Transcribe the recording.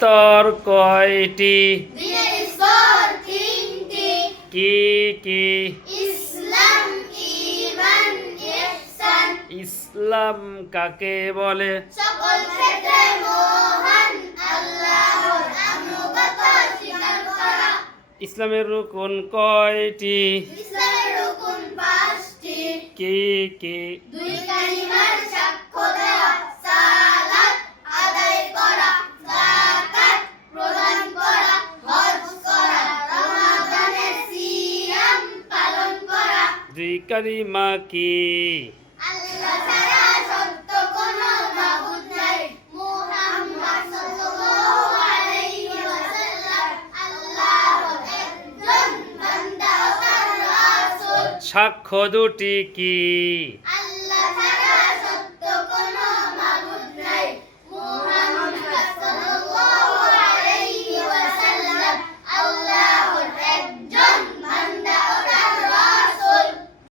স্তর কয়টি? দিনের স্তর তিনটি। কি কি? ইসলাম, ঈমান, ইহসান। ইসলাম কাকে বলে? সকল ক্ষেত্রে মহান আল্লাহর আনুগত্য স্বীকার করা। ইসলামের রুকন কয়টি? ইসলামের রুকন পাঁচটি। কি কি? দুই কালিমার সাক্ষ্য দেওয়া, সালাত আদায় করা, যাকাত প্রদান করা, হজ করা, রমাদানের সিয়াম পালন করা। দুই কালিমা কি? আল্লাহ ছাড়া সত্য কোনো মাবুদ নাই, মুহাম্মদ সাল্লাল্লাহু আলাইহি ওয়াসাল্লাম আল্লাহর একজন বান্দা ও তার রাসূল। সাক্ষ্য দুটি কি?